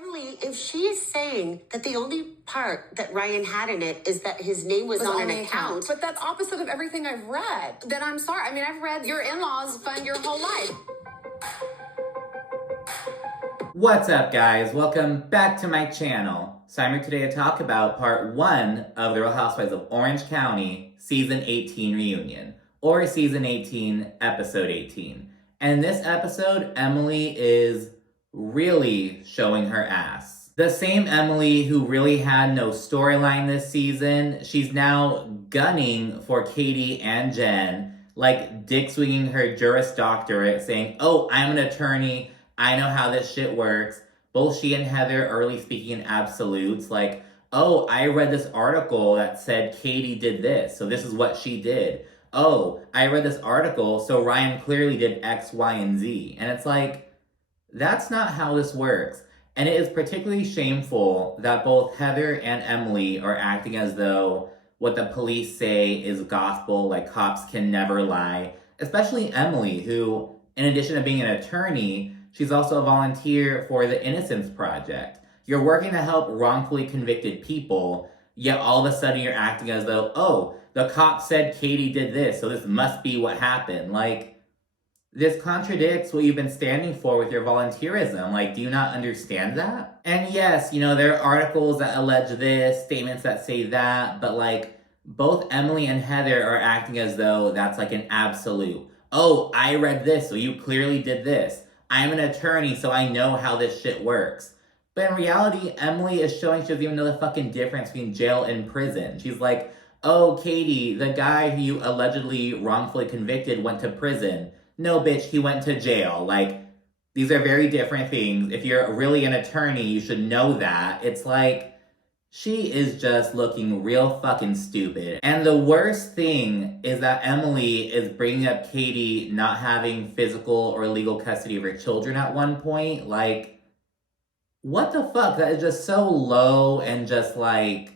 Emily, if she's saying that the only part that Ryan had in it is that his name was on an account. But that's opposite of everything I've read. Then I'm sorry. I mean, I've read your in-laws fund your whole life. What's up, guys? Welcome back to my channel. So I'm here today to talk about part 1 of The Real Housewives of Orange County Season 18 reunion, or Season 18, Episode 18. And in this episode, Emily is really showing her ass. The same Emily who really had no storyline this season, she's now gunning for Katie and Jen, like dick swinging her Juris Doctorate, saying, oh, I'm an attorney, I know how this shit works. Both she and Heather are really speaking in absolutes, like, oh, I read this article that said Katie did this, so this is what she did. Oh, I read this article, so Ryan clearly did X, Y, and Z. And it's like, that's not how this works. And it is particularly shameful that both Heather and Emily are acting as though what the police say is gospel, like cops can never lie. Especially Emily, who, in addition to being an attorney, she's also a volunteer for the Innocence Project. You're working to help wrongfully convicted people, yet all of a sudden you're acting as though, oh, the cop said Katie did this, so this must be what happened. Like, this contradicts what you've been standing for with your volunteerism. Like, do you not understand that? And yes, you know, there are articles that allege this, statements that say that, but like, both Emily and Heather are acting as though that's like an absolute. Oh, I read this, so you clearly did this. I'm an attorney, so I know how this shit works. But in reality, Emily is showing she doesn't even know the fucking difference between jail and prison. She's like, oh, Katie, the guy who you allegedly wrongfully convicted went to prison. No, bitch, he went to jail. Like, these are very different things. If you're really an attorney, you should know that. It's like, she is just looking real fucking stupid. And the worst thing is that Emily is bringing up Katie not having physical or legal custody of her children at one point. Like, what the fuck? That is just so low and just like,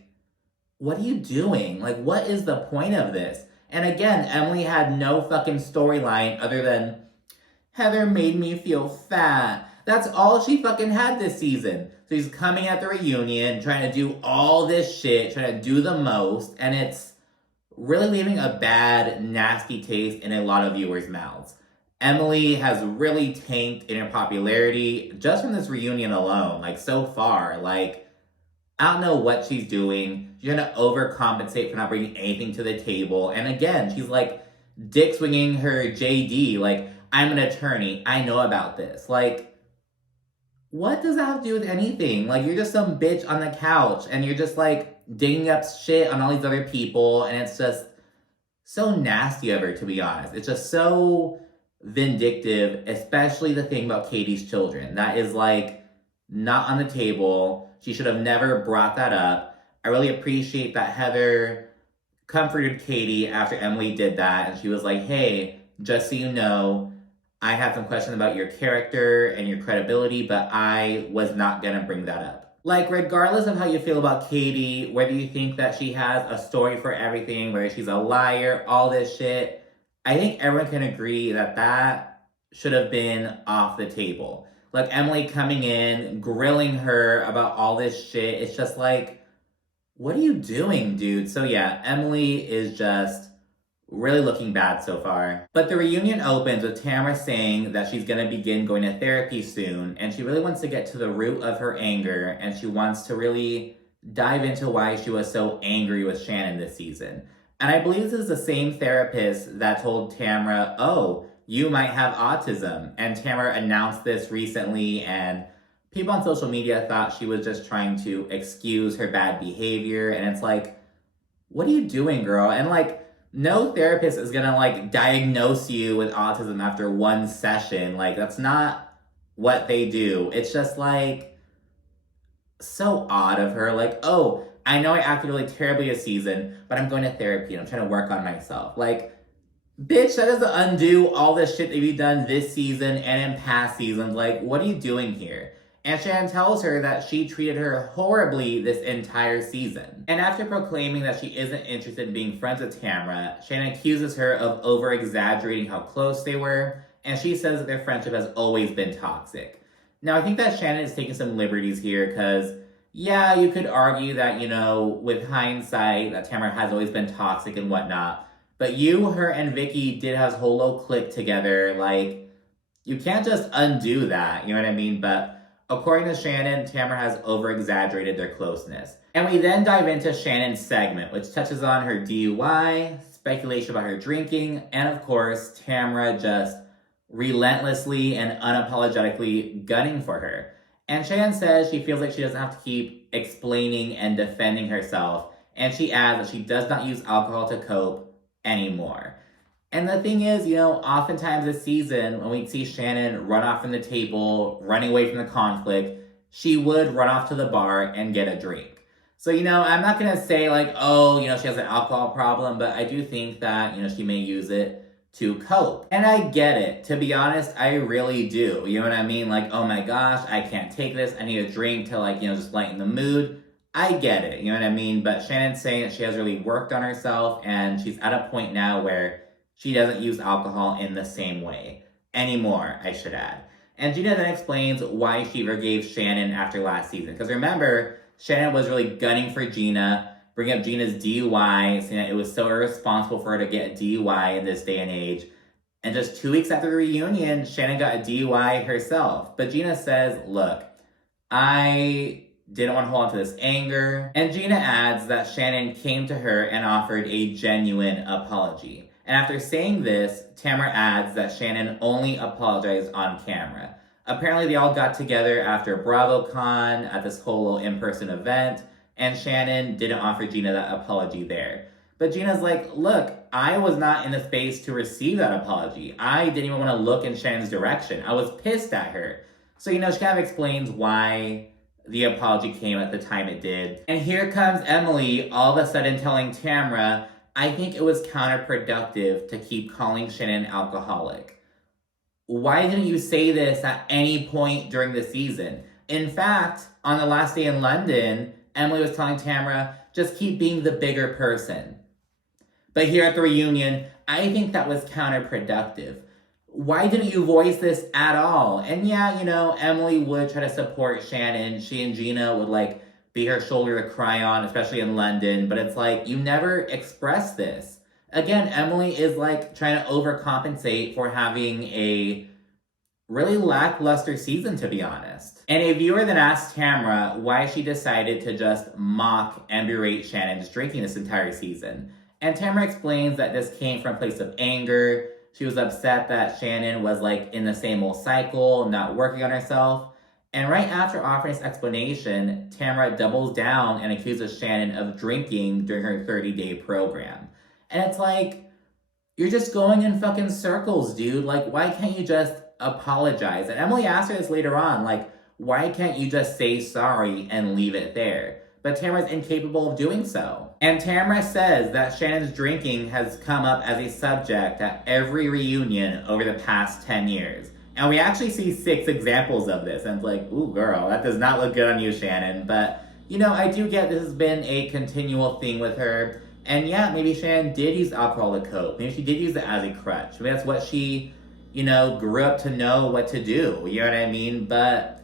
what are you doing? Like, what is the point of this? And again, Emily had no fucking storyline other than, Heather made me feel fat. That's all she fucking had this season. So she's coming at the reunion, trying to do all this shit, trying to do the most, and it's really leaving a bad, nasty taste in a lot of viewers' mouths. Emily has really tanked in her popularity just from this reunion alone, like so far. Like, I don't know what she's doing. She's gonna overcompensate for not bringing anything to the table. And again, she's like dick swinging her JD, like, I'm an attorney, I know about this. Like, what does that have to do with anything? Like, you're just some bitch on the couch and you're just like digging up shit on all these other people, and it's just so nasty of her, to be honest. It's just so vindictive, especially the thing about Katie's children. That is like not on the table. She should have never brought that up. I really appreciate that Heather comforted Katie after Emily did that, and she was like, hey, just so you know, I have some questions about your character and your credibility, but I was not gonna bring that up. Like, regardless of how you feel about Katie, whether you think that she has a story for everything, whether she's a liar, all this shit, I think everyone can agree that that should have been off the table. Like, Emily coming in, grilling her about all this shit, it's just like, what are you doing, dude? So yeah, Emily is just really looking bad so far. But the reunion opens with Tamra saying that she's gonna begin going to therapy soon, and she really wants to get to the root of her anger, and she wants to really dive into why she was so angry with Shannon this season. And I believe this is the same therapist that told Tamra, oh, you might have autism. And Tamra announced this recently, and people on social media thought she was just trying to excuse her bad behavior. And it's like, what are you doing, girl? And like, no therapist is gonna like diagnose you with autism after one session. Like, that's not what they do. It's just like, so odd of her. Like, oh, I know I acted really terribly this season, but I'm going to therapy and I'm trying to work on myself. Like, bitch, that doesn't undo all the shit that you've done this season and in past seasons. Like, what are you doing here? And Shannon tells her that she treated her horribly this entire season. And after proclaiming that she isn't interested in being friends with Tamra, Shannon accuses her of over-exaggerating how close they were, and she says that their friendship has always been toxic. Now, I think that Shannon is taking some liberties here because, yeah, you could argue that, with hindsight, that Tamra has always been toxic and whatnot. But you, her, and Vicky did have this whole little clique together. Like, you can't just undo that, you know what I mean? But according to Shannon, Tamra has over-exaggerated their closeness. And we then dive into Shannon's segment, which touches on her DUI, speculation about her drinking, and of course, Tamra just relentlessly and unapologetically gunning for her. And Shannon says she feels like she doesn't have to keep explaining and defending herself, and she adds that she does not use alcohol to cope anymore. And the thing is, oftentimes this season, when we see Shannon run off from the table, running away from the conflict, she would run off to the bar and get a drink. So, I'm not going to say she has an alcohol problem, but I do think that, she may use it to cope. And I get it. To be honest, I really do. You know what I mean? Like, oh my gosh, I can't take this. I need a drink to just lighten the mood. I get it. You know what I mean? But Shannon's saying that she has really worked on herself and she's at a point now where she doesn't use alcohol in the same way. Anymore, I should add. And Gina then explains why she forgave Shannon after last season. Because remember, Shannon was really gunning for Gina, bringing up Gina's DUI, saying that it was so irresponsible for her to get a DUI in this day and age. And just 2 weeks after the reunion, Shannon got a DUI herself. But Gina says, look, I didn't want to hold on to this anger. And Gina adds that Shannon came to her and offered a genuine apology. And after saying this, Tamra adds that Shannon only apologized on camera. Apparently they all got together after BravoCon at this whole little in-person event, and Shannon didn't offer Gina that apology there. But Gina's like, look, I was not in the space to receive that apology. I didn't even want to look in Shannon's direction. I was pissed at her. So, she kind of explains why the apology came at the time it did. And here comes Emily all of a sudden telling Tamra, I think it was counterproductive to keep calling Shannon alcoholic. Why didn't you say this at any point during the season? In fact, on the last day in London, Emily was telling Tamra, just keep being the bigger person. But here at the reunion, I think that was counterproductive. Why didn't you voice this at all? And yeah, Emily would try to support Shannon. She and Gina would be her shoulder to cry on, especially in London. But it's you never expressed this. Again, Emily is trying to overcompensate for having a really lackluster season, to be honest. And a viewer then asked Tamra why she decided to just mock and berate Shannon's drinking this entire season. And Tamra explains that this came from a place of anger. She was upset that Shannon was in the same old cycle, not working on herself. And right after offering this explanation, Tamra doubles down and accuses Shannon of drinking during her 30-day program. And it's you're just going in fucking circles, dude. Why can't you just apologize? And Emily asked her this later on, why can't you just say sorry and leave it there? But Tamra's incapable of doing so. And Tamra says that Shannon's drinking has come up as a subject at every reunion over the past 10 years. And we actually see 6 examples of this. And it's ooh, girl, that does not look good on you, Shannon. But, I do get this has been a continual thing with her. And yeah, maybe Shannon did use alcohol to cope. Maybe she did use it as a crutch. Maybe that's what she, grew up to know what to do. You know what I mean? But,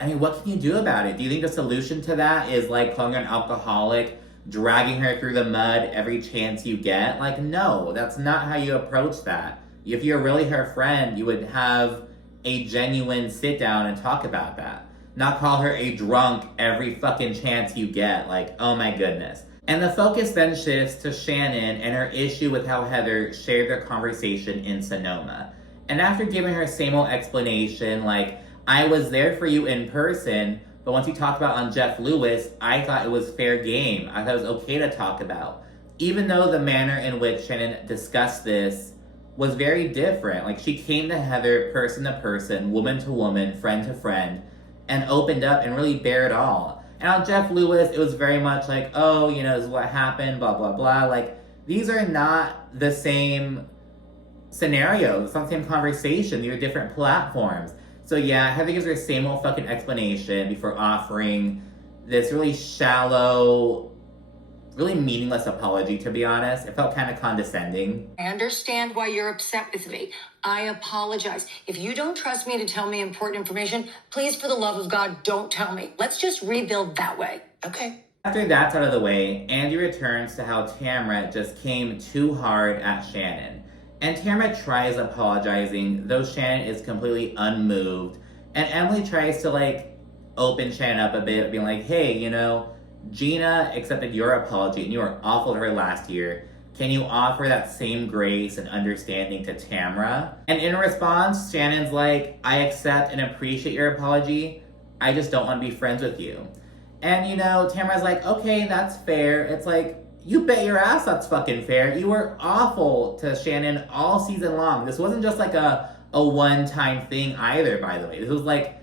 what can you do about it? Do you think the solution to that is calling her an alcoholic, dragging her through the mud every chance you get? No, that's not how you approach that. If you're really her friend, you would have a genuine sit down and talk about that. Not call her a drunk every fucking chance you get. Oh my goodness. And the focus then shifts to Shannon and her issue with how Heather shared their conversation in Sonoma. And after giving her same old explanation, I was there for you in person, but once you talked about on Jeff Lewis, I thought it was fair game. I thought it was okay to talk about. Even though the manner in which Shannon discussed this was very different. She came to Heather person to person, woman to woman, friend to friend, and opened up and really bare it all. And on Jeff Lewis, it was very much oh, this is what happened, blah, blah, blah. These are not the same scenarios. It's not the same conversation. These are different platforms. So yeah, Heather gives her same old fucking explanation before offering this really shallow really meaningless apology, to be honest. It felt kind of condescending. I understand why you're upset with me. I apologize. If you don't trust me to tell me important information, please, for the love of God, don't tell me. Let's just rebuild that way, okay? After that's out of the way, Andy returns to how Tamra just came too hard at Shannon. And Tamra tries apologizing, though Shannon is completely unmoved. And Emily tries to, like, open Shannon up a bit, being like, hey, you know, Gina accepted your apology and you were awful to her last year. Can you offer that same grace and understanding to Tamra? And in response, Shannon's like, I accept and appreciate your apology. I just don't want to be friends with you. And, you know, Tamra's like, okay, that's fair. It's like, you bet your ass that's fucking fair. You were awful to Shannon all season long. This wasn't just like a one-time thing either, by the way. This was like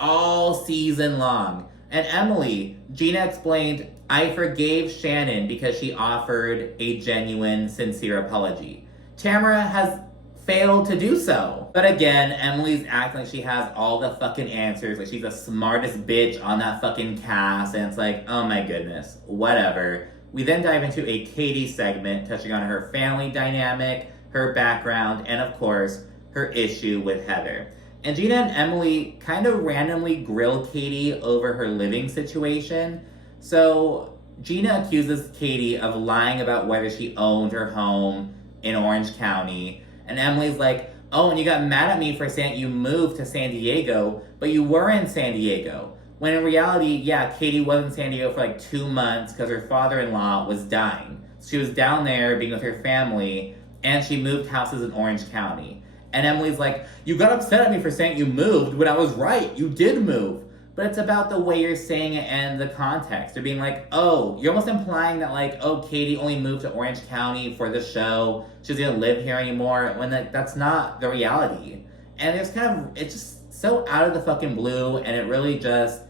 all season long. And Emily, Gina explained, I forgave Shannon because she offered a genuine, sincere apology. Tamra has failed to do so. But again, Emily's acting like she has all the fucking answers, like she's the smartest bitch on that fucking cast, and it's like, oh my goodness, whatever. We then dive into a Katie segment touching on her family dynamic, her background, and of course, her issue with Heather. And Gina and Emily kind of randomly grill Katie over her living situation. So Gina accuses Katie of lying about whether she owned her home in Orange County. And Emily's like, oh, and you got mad at me for saying you moved to San Diego, but you were in San Diego. When in reality, yeah, Katie was in San Diego for like 2 months because her father-in-law was dying. She was down there being with her family, and she moved houses in Orange County. And Emily's like, you got upset at me for saying you moved when I was right. You did move. But it's about the way you're saying it and the context. They're being like, oh, you're almost implying that like, oh, Katie only moved to Orange County for the show. She doesn't live here anymore. When that's not the reality. And it's it's just so out of the fucking blue. And it really just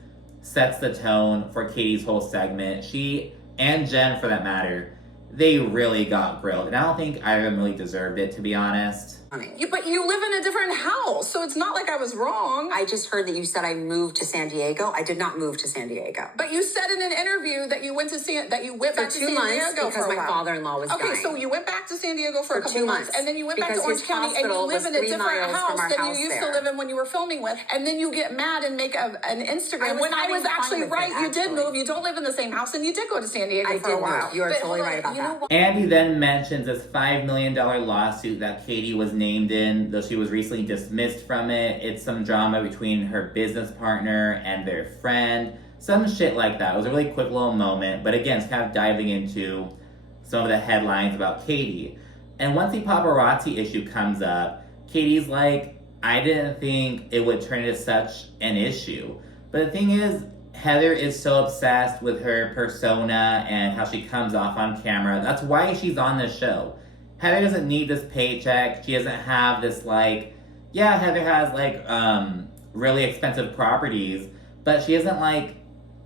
sets the tone for Katie's whole segment. She, and Jen for that matter, they really got grilled. And I don't think either of them really deserved it, to be honest. But you live in a different house, so it's not like I was wrong. I just heard that you said I moved to San Diego. I did not move to San Diego. But you said in an interview that you went back to San Diego for 2 months because my father-in-law was dying. Okay, so you went back to San Diego for a couple 2 months, and then you went back to Orange County, and you live in a different house than you used to live in when you were filming with, and then you get mad and make an Instagram. When I was actually right, you did move. You don't live in the same house, and you did go to San Diego for a while. You are totally right about that. Andy then mentions this $5 million lawsuit that Katie was named in, though she was recently dismissed from it. It's some drama between her business partner and their friend. Some shit like that. It was a really quick little moment, but again, it's kind of diving into some of the headlines about Katie. And once the paparazzi issue comes up, Katie's like, I didn't think it would turn into such an issue. But the thing is, Heather is so obsessed with her persona and how she comes off on camera. That's why she's on this show. Heather doesn't need this paycheck. She doesn't have this, like, yeah, Heather has, like, really expensive properties, but she isn't, like,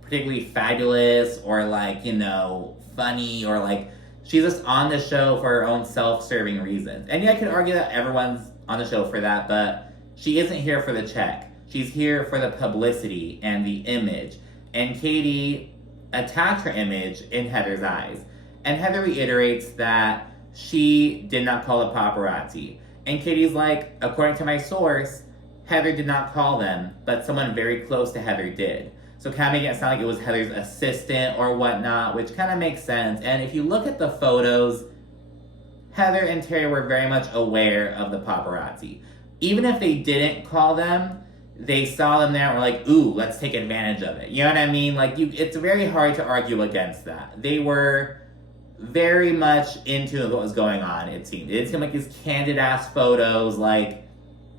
particularly fabulous or, like, you know, funny or, like, she's just on the show for her own self-serving reasons. And yeah, I could argue that everyone's on the show for that, but she isn't here for the check. She's here for the publicity and the image. And Katie attacked her image in Heather's eyes. And Heather reiterates that she did not call the paparazzi. And Katie's like, according to my source, Heather did not call them, but someone very close to Heather did. So kind of making it sound like it was Heather's assistant or whatnot, which kind of makes sense. And if you look at the photos, Heather and Terry were very much aware of the paparazzi. Even if they didn't call them, they saw them there and were like, ooh, let's take advantage of it. You know what I mean? Like, it's very hard to argue against that. They were very much into what was going on, it seemed. It didn't seem like these candid-ass photos, like,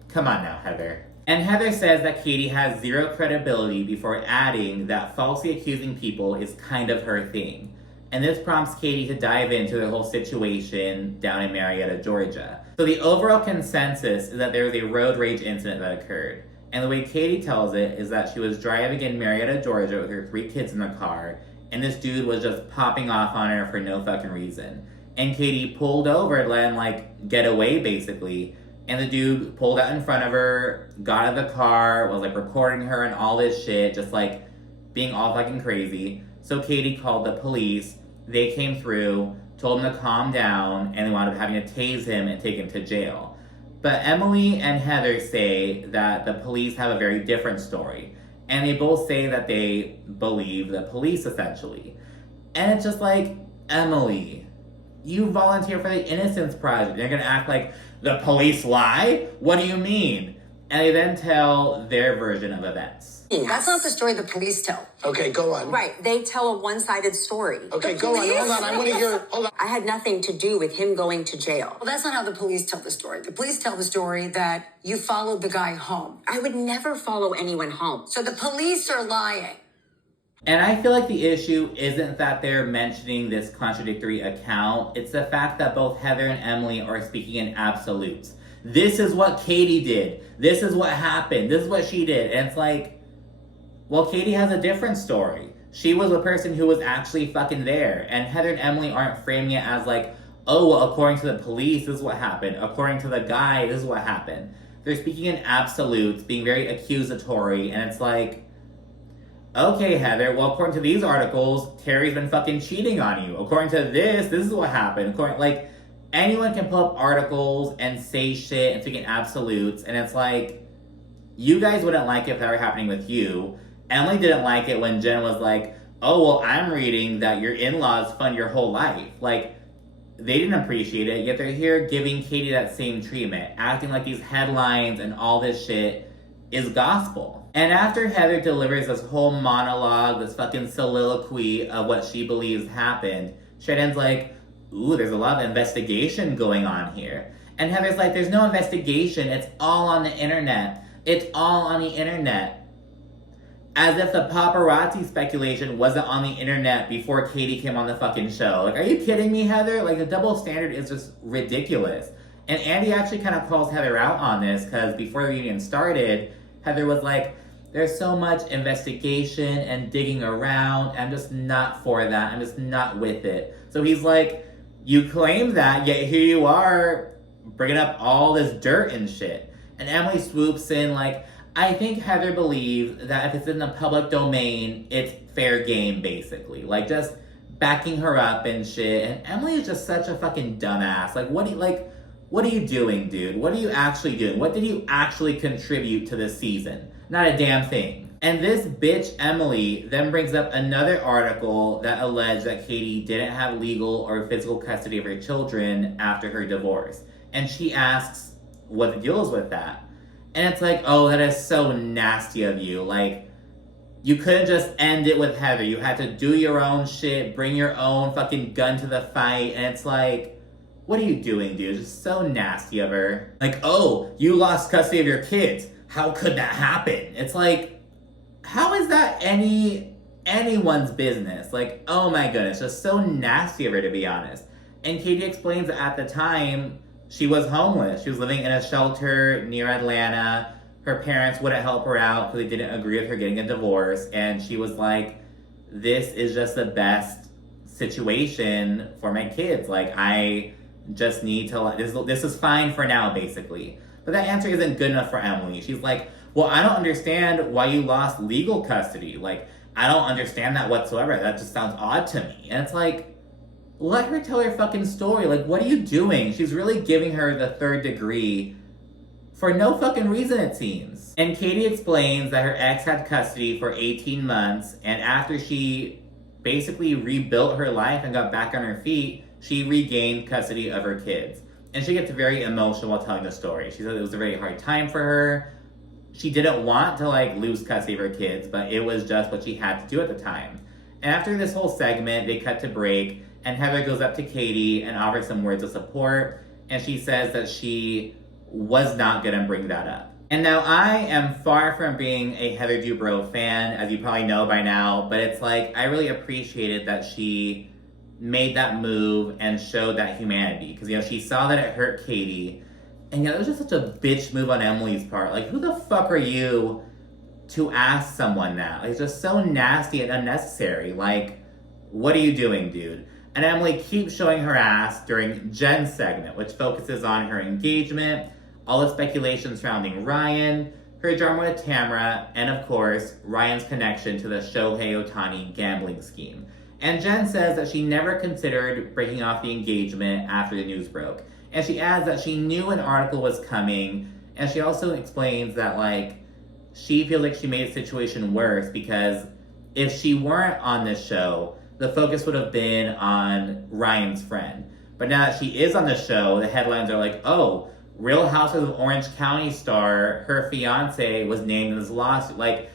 come on now, Heather. And Heather says that Katie has zero credibility before adding that falsely accusing people is kind of her thing. And this prompts Katie to dive into the whole situation down in Marietta, Georgia. So the overall consensus is that there was a road rage incident that occurred. And the way Katie tells it is that she was driving in Marietta, Georgia with her 3 kids in the car, and this dude was just popping off on her for no fucking reason. And Katie pulled over to let him, like, get away, basically. And the dude pulled out in front of her, got out of the car, was, like, recording her and all this shit, just, like, being all fucking crazy. So Katie called the police, they came through, told him to calm down, and they wound up having to tase him and take him to jail. But Emily and Heather say that the police have a very different story. And they both say that they believe the police, essentially. And it's just like, Emily, you volunteer for the Innocence Project. You're gonna act like the police lie? What do you mean? And they then tell their version of events. That's not the story the police tell. Okay, go on. Right, they tell a one-sided story. Okay, go on, hold on, I want to hear, hold on. I had nothing to do with him going to jail. Well, that's not how the police tell the story. The police tell the story that you followed the guy home. I would never follow anyone home. So the police are lying. And I feel like the issue isn't that they're mentioning this contradictory account. It's the fact that both Heather and Emily are speaking in absolutes. This is what Katie did. This is what happened. This is what she did. And it's like, well, Katie has a different story. She was a person who was actually fucking there. And Heather and Emily aren't framing it as like, oh, well, according to the police, this is what happened. According to the guy, this is what happened. They're speaking in absolutes, being very accusatory. And it's like, okay, Heather, well, according to these articles, Terry's been fucking cheating on you. According to this is what happened. Like, anyone can pull up articles and say shit and speak in absolutes. And it's like, you guys wouldn't like it if that were happening with you. Emily didn't like it when Jen was like, oh, well, I'm reading that your in-laws fund your whole life. Like, they didn't appreciate it, yet they're here giving Katie that same treatment, acting like these headlines and all this shit is gospel. And after Heather delivers this whole monologue, this fucking soliloquy of what she believes happened, Shannon's like, ooh, there's a lot of investigation going on here. And Heather's like, there's no investigation, it's all on the internet. It's all on the internet. As if the paparazzi speculation wasn't on the internet before Katie came on the fucking show. Like, are you kidding me, Heather? Like, the double standard is just ridiculous. And Andy actually kind of calls Heather out on this, because before the reunion started, Heather was like, there's so much investigation and digging around. I'm just not for that. I'm just not with it. So he's like, you claim that, yet here you are bringing up all this dirt and shit. And Emily swoops in like, I think Heather believes that if it's in the public domain, it's fair game, basically. Like, just backing her up and shit. And Emily is just such a fucking dumbass. Like, what are you doing, dude? What are you actually doing? What did you actually contribute to this season? Not a damn thing. And this bitch, Emily, then brings up another article that alleged that Katie didn't have legal or physical custody of her children after her divorce. And she asks what the deal is with that. And it's like, oh, that is so nasty of you. Like, you couldn't just end it with Heather. You had to do your own shit, bring your own fucking gun to the fight. And it's like, what are you doing, dude? It's just so nasty of her. Like, oh, you lost custody of your kids. How could that happen? It's like, how is that anyone's business? Like, oh my goodness, just so nasty of her, to be honest. And Katie explains that at the time, she was homeless. She was living in a shelter near Atlanta. Her parents wouldn't help her out because they didn't agree with her getting a divorce. And she was like, this is just the best situation for my kids. Like, I just need to, this is fine for now, basically. But that answer isn't good enough for Emily. She's like, well, I don't understand why you lost legal custody. Like, I don't understand that whatsoever. That just sounds odd to me. And it's like, let her tell her fucking story. Like, what are you doing? She's really giving her the third degree for no fucking reason, it seems. And Katie explains that her ex had custody for 18 months, and after she basically rebuilt her life and got back on her feet, she regained custody of her kids. And she gets very emotional while telling the story. She said it was a very hard time for her. She didn't want to, like, lose custody of her kids, but it was just what she had to do at the time. And after this whole segment, they cut to break, and Heather goes up to Katie and offers some words of support, and she says that she was not going to bring that up. And now I am far from being a Heather Dubrow fan, as you probably know by now, but it's like, I really appreciated that she made that move and showed that humanity. Because, you know, she saw that it hurt Katie, and it was just such a bitch move on Emily's part. Like, who the fuck are you to ask someone that? Like, it's just so nasty and unnecessary. Like, what are you doing, dude? And Emily keeps showing her ass during Jen's segment, which focuses on her engagement, all the speculation surrounding Ryan, her drama with Tamra, and of course, Ryan's connection to the Shohei Ohtani gambling scheme. And Jen says that she never considered breaking off the engagement after the news broke. And she adds that she knew an article was coming, and she also explains that, like, she feels like she made the situation worse because if she weren't on this show, the focus would have been on Ryan's friend. But now that she is on the show, the headlines are like, oh, Real Housewives of Orange County star, her fiance was named in this lawsuit. Like,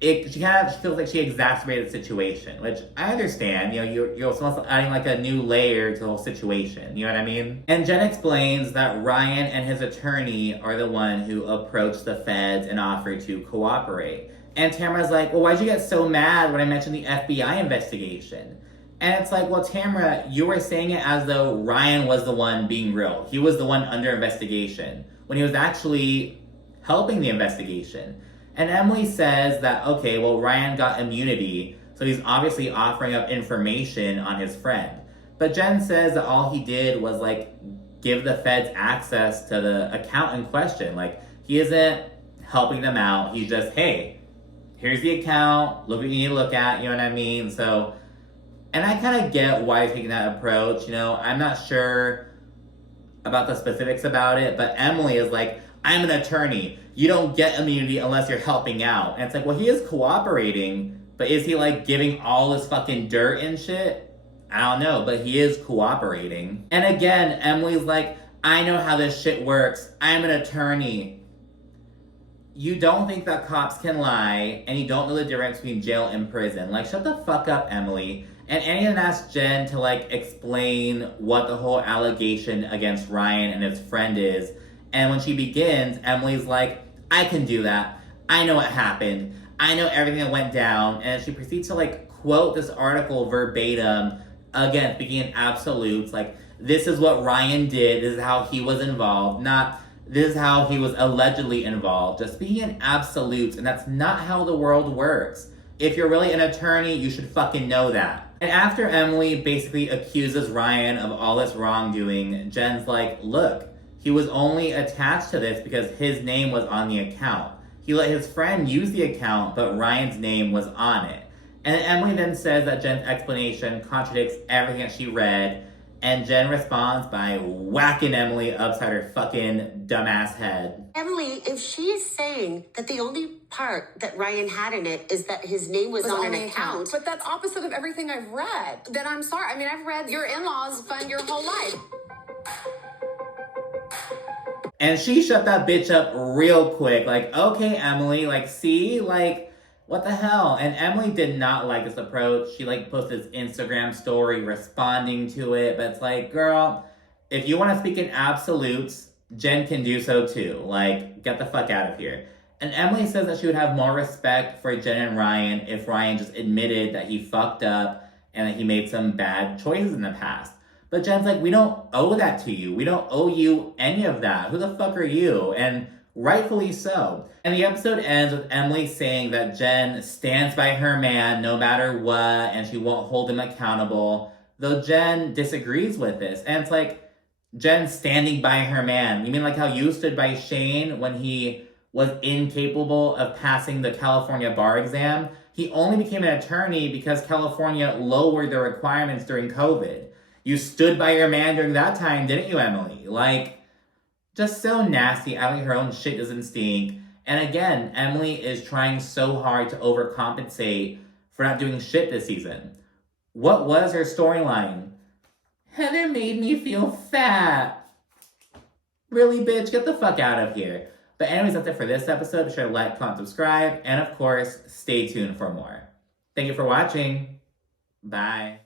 she kind of feels like she exacerbated the situation, which I understand. You know, you're also adding like a new layer to the whole situation. You know what I mean? And Jen explains that Ryan and his attorney are the one who approached the feds and offered to cooperate. And Tamra's like, well, why'd you get so mad when I mentioned the FBI investigation? And it's like, well, Tamra, you were saying it as though Ryan was the one being real. He was the one under investigation when he was actually helping the investigation. And Emily says that, okay, well, Ryan got immunity, so he's obviously offering up information on his friend. But Jen says that all he did was, like, give the feds access to the account in question. Like, he isn't helping them out. He's just, hey, here's the account, look what you need to look at, you know what I mean? So, and I kind of get why he's taking that approach, you know? I'm not sure about the specifics about it, but Emily is like, I'm an attorney. You don't get immunity unless you're helping out. And it's like, well, he is cooperating, but is he, like, giving all this fucking dirt and shit? I don't know, but he is cooperating. And again, Emily's like, I know how this shit works. I'm an attorney. You don't think that cops can lie, and you don't know the difference between jail and prison. Like, shut the fuck up, Emily. And Annie then asked Jen to, like, explain what the whole allegation against Ryan and his friend is. And when she begins, Emily's like, I can do that. I know what happened. I know everything that went down. And she proceeds to, like, quote this article verbatim, again, speaking in absolutes, like, this is what Ryan did, this is how he was involved, not this is how he was allegedly involved, just speaking in absolutes, and that's not how the world works. If you're really an attorney, you should fucking know that. And after Emily basically accuses Ryan of all this wrongdoing, Jen's like, look, he was only attached to this because his name was on the account. He let his friend use the account, but Ryan's name was on it. And Emily then says that Jen's explanation contradicts everything that she read, and Jen responds by whacking Emily upside her fucking dumbass head. Emily, if she's saying that the only part that Ryan had in it is that his name was on an account. But that's opposite of everything I've read. Then I'm sorry. I mean, I've read your in-laws fund your whole life. And she shut that bitch up real quick. Like, okay, Emily, like, see? Like, what the hell? And Emily did not like this approach. She, like, posted this Instagram story responding to it. But it's like, girl, if you want to speak in absolutes, Jen can do so too. Like, get the fuck out of here. And Emily says that she would have more respect for Jen and Ryan if Ryan just admitted that he fucked up and that he made some bad choices in the past. But Jen's like, we don't owe that to you. We don't owe you any of that. Who the fuck are you? And rightfully so. And the episode ends with Emily saying that Jen stands by her man no matter what, and she won't hold him accountable. Though Jen disagrees with this. And it's like, Jen standing by her man. You mean like how you stood by Shane when he was incapable of passing the California bar exam? He only became an attorney because California lowered the requirements during COVID. You stood by your man during that time, didn't you, Emily? Like, just so nasty. I think her own shit doesn't stink. And again, Emily is trying so hard to overcompensate for not doing shit this season. What was her storyline? Heather made me feel fat. Really, bitch? Get the fuck out of here. But anyways, that's it for this episode. Be sure to like, comment, subscribe, and of course, stay tuned for more. Thank you for watching. Bye.